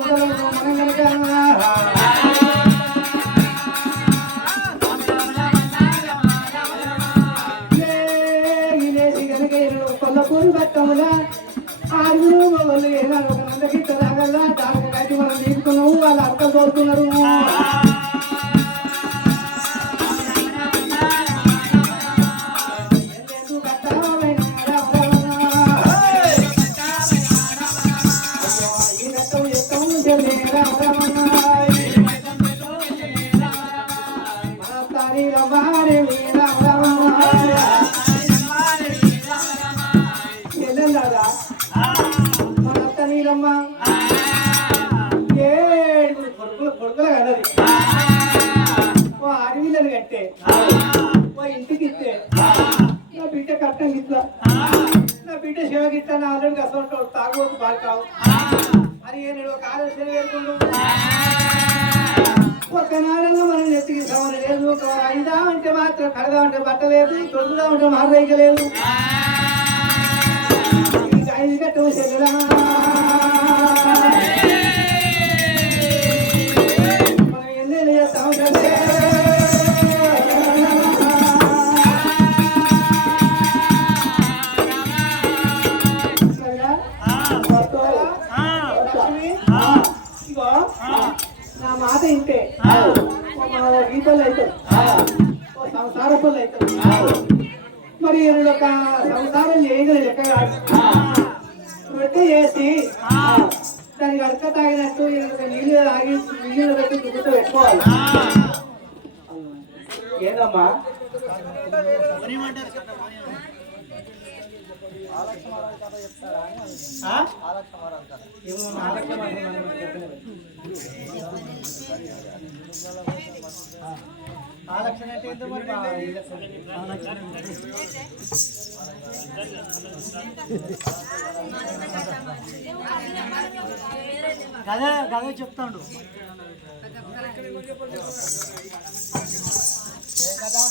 మనం కనుక కొల్లపూరి పట్టములా ఆరుగురు వాళ్ళు ఏనాడు ఒక నందకి రాగల్లా దానికి కట్టి మనం తీసుకున్నాము వాళ్ళు అర్థం కోరుతున్నారు అడవిలను కట్టే ఇంటికి ఇస్తే నా బిడ్డ కట్టం ఇట్లా నా బిడ్డ సేవకి ఇట్లా నా ఆల్రెడీ అసలు తాగబోతు బాగుతావు అని నేను ఒక ఆలోచన వేరుకుంటూ ఒక నాడంగా మనం ఎత్తికి సవన లేదు అయిదా అంటే మాత్రం కడదా అంటే బట్ట లేదు తొడుగుదా ఉంటే మారేక లేదు ఐదు కట్టవు చెల్లుదా మనం ఎన్ని చేస్తాము నా మాట ఇంటే గీతలు అవుతారు సంసార పనులు అవుతారు మరి ఒక సంసారం చేయగలి లెక్క కాదు రొట్టె చేసి దానికి అడక తాగినట్టు నీళ్ళు తాగి నీళ్ళు పెట్టి దుక్కుతో పెట్టుకోవాలి ఏదమ్మా ఆలక్షణ అయితే గదే చెప్తాడు కదా